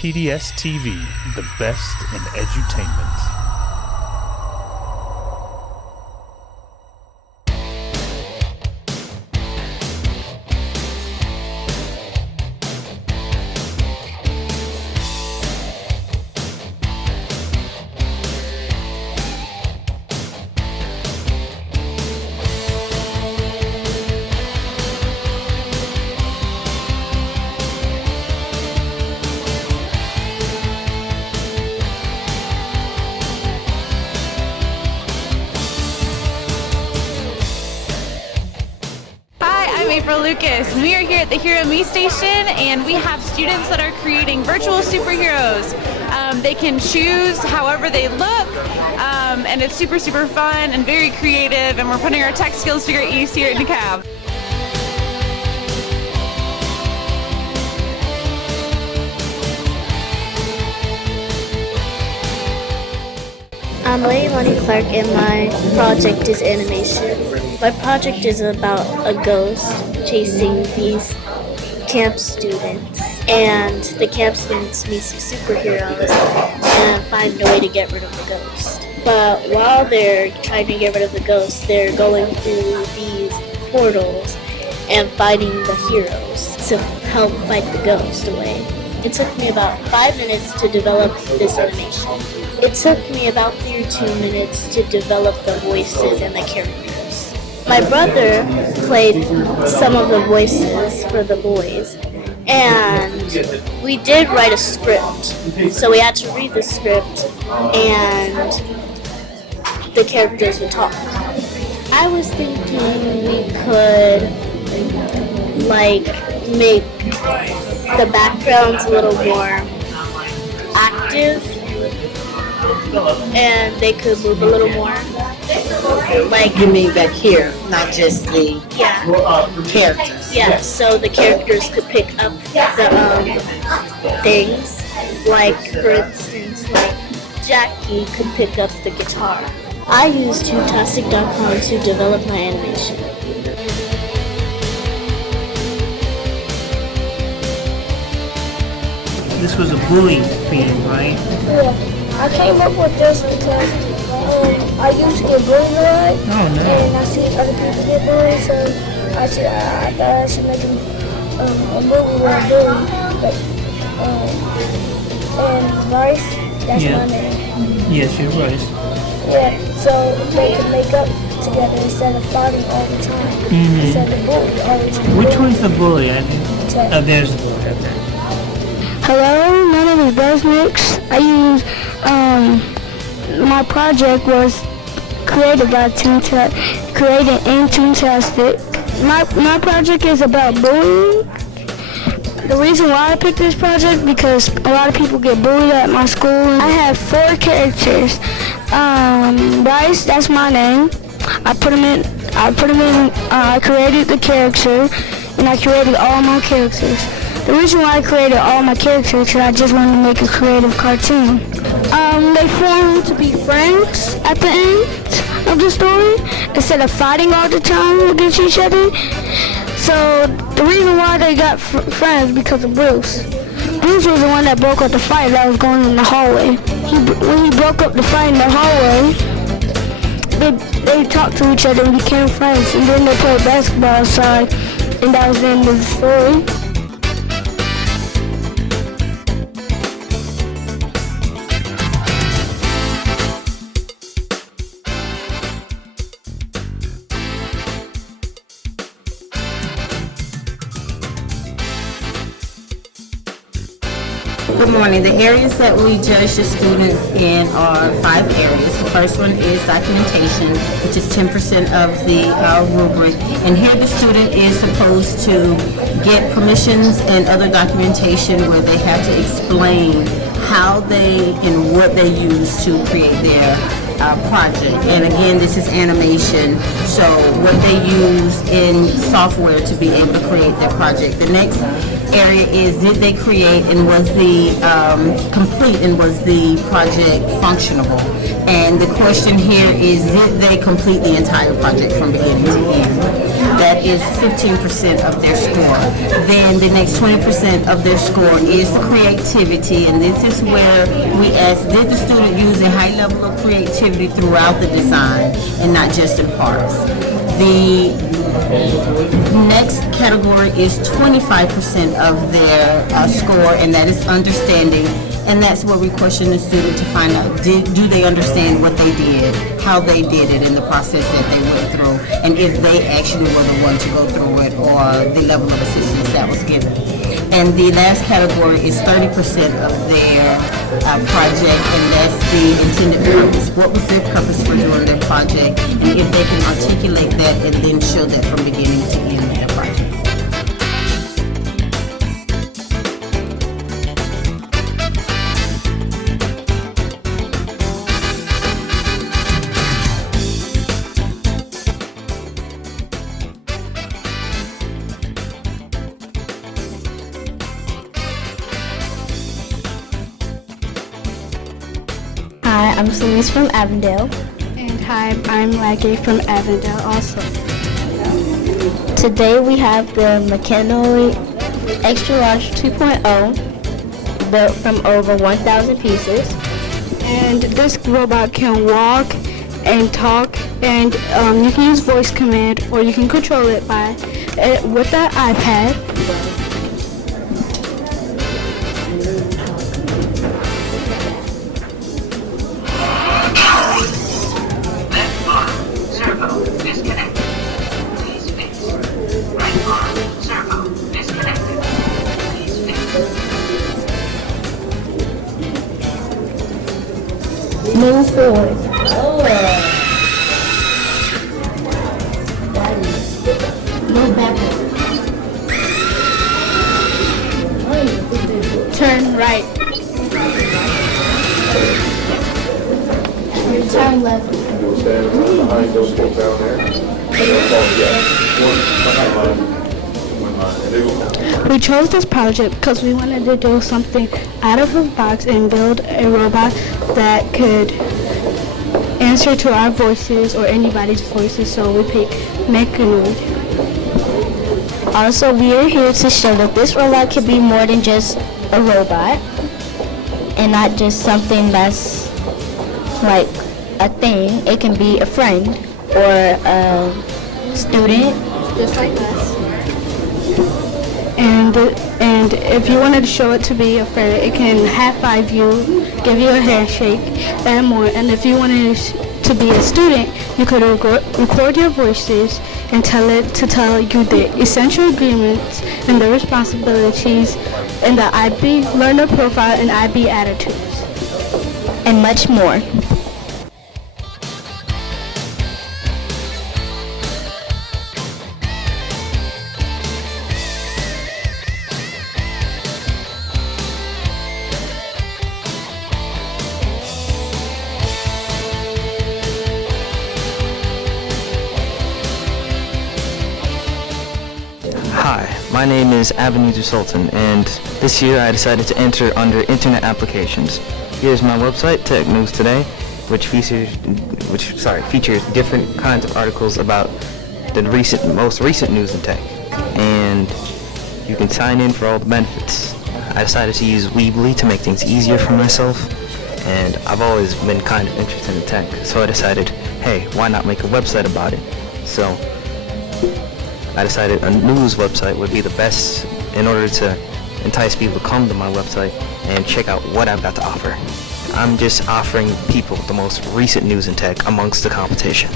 PDS TV, the best in edutainment. Lucas. We are here at the Hero Me Station, and we have students that are creating virtual superheroes. They can choose however they look, and it's super fun and very creative, and we're putting our tech skills to great use here at DeKalb. I'm Leilani Clark, and my project is animation. My project is about a ghost chasing these camp students, and the camp students meet some superheroes and find a way to get rid of the ghost. But while they're trying to get rid of the ghost, they're going through these portals and fighting the heroes to help fight the ghost away. It took me about 5 minutes to develop this animation. It took me about 3 or 2 minutes to develop the voices and the characters. My brother played some of the voices for the boys, and we did write a script. So we had to read the script, and the characters would talk. I was thinking we could, make the backgrounds a little more active, and they could move a little more. You mean back here, not just the characters? Yeah, so the characters could pick up the things, for instance, Jackie could pick up the guitar. I used Robotics to develop my animation. This was a bullying theme, right? Yeah, I came up with this because I used to get bullied a lot, and I see other people get bullied, so I thought I should make a movie where I bully. And Rice, that's my name. Yes, you're Rice. Yeah, so they can make up together instead of fighting all the time, instead of bullying all the time. Which one's the bully? I think. Oh, there's the bully. Okay. Hello, my name is Buzzmix. I use, my project was created by created in Toontastic. My project is about bullying. The reason why I picked this project because a lot of people get bullied at my school. I have 4 characters. Bryce, that's my name. I created the character, and I created all my characters. The reason why I created all my characters is I just wanted to make a creative cartoon. They formed to be friends at the end of the story instead of fighting all the time against each other. So the reason why they got friends because of Bruce. Bruce was the one that broke up the fight that was going in the hallway. When he broke up the fight in the hallway, they talked to each other and became friends, and then they played basketball outside, and that was the end of the story. Good morning. The areas that we judge the students in are 5 areas. The first one is documentation, which is 10% of the rubric. And here the student is supposed to get permissions and other documentation where they have to explain how they and what they use to create their project. And again, this is animation, so what they use in software to be able to create their project. The next area is, did they create and was the complete and was the project functionable? And the question here is, did they complete the entire project from beginning to end? That is 15% of their score. Then the next 20% of their score is the creativity, and this is where we ask, did the student use a high level of creativity throughout the design and not just in parts? The next category is 25% of their score, and that is understanding. And that's where we question the student to find out, do they understand what they did, how they did it in the process that they went through, and if they actually were the one to go through it or the level of assistance that was given. And the last category is 30% of their project, and that's the intended purpose. What was their purpose for doing their project, and if they can articulate that and then show that from beginning to end of their project. Hi, I'm Celeste from Avondale. And hi, I'm Maggie from Avondale also. Today we have the McKinley Extra Large 2.0 built from over 1,000 pieces. And this robot can walk and talk, and you can use voice command, or you can control it by with that iPad. Move forward. Move backward. Turn right. Turn left. We chose this project because we wanted to do something out of the box and build a robot that could answer to our voices or anybody's voices, so we picked Mechanoid. Also, we are here to show that this robot can be more than just a robot and not just something that's like a thing. It can be a friend or a student, just like us. And if you wanted to show it to be a friend, it can high-five you, give you a handshake, and more. And if you wanted to be a student, you could record your voices and tell it to tell you the essential agreements and the responsibilities and the IB learner profile and IB attitudes, and much more. Hi, my name is Avenue Sultan, and this year I decided to enter under Internet Applications. Here's my website, Tech News Today, which features different kinds of articles about the most recent news in tech, and you can sign in for all the benefits. I decided to use Weebly to make things easier for myself, and I've always been kind of interested in tech, so I decided, hey, why not make a website about it? So I decided a news website would be the best in order to entice people to come to my website and check out what I've got to offer. I'm just offering people the most recent news in tech amongst the competition.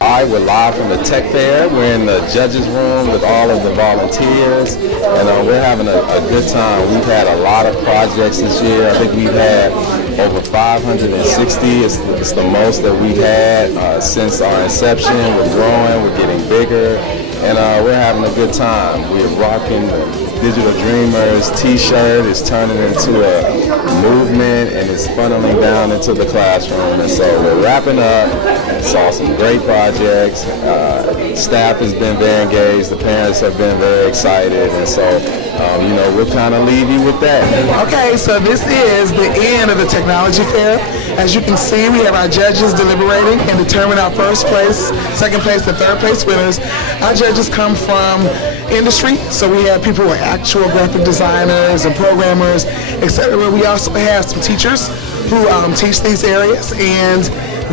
Hi, we're live from the Tech Fair. We're in the judges room with all of the volunteers, and we're having a good time. We've had a lot of projects this year. I think we've had over 560. It's the most that we've had since our inception. We're growing, we're getting bigger, and we're having a good time. We're rocking the Digital Dreamers t-shirt is turning into a movement and it's funneling down into the classroom. And so we're wrapping up. Saw some great projects. Staff has been very engaged. The parents have been very excited. And so, we'll kind of leave you with that. Okay, so this is the end of the technology fair. As you can see, we have our judges deliberating and determine our first place, second place, and third place winners. Our judges come from industry, so we have people like actual graphic designers and programmers, etc. We also have some teachers who teach these areas, and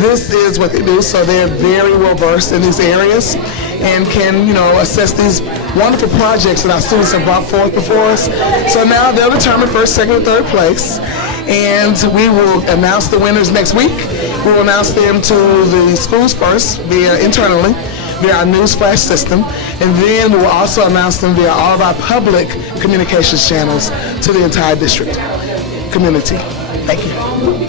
this is what they do. So they're very well versed in these areas and can, assess these wonderful projects that our students have brought forth before us. So now they'll determine first, second, and third place, and we will announce the winners next week. We will announce them to the schools first, internally, via our news flash system, and then we will also announce them via all of our public communications channels to the entire district community. Thank you.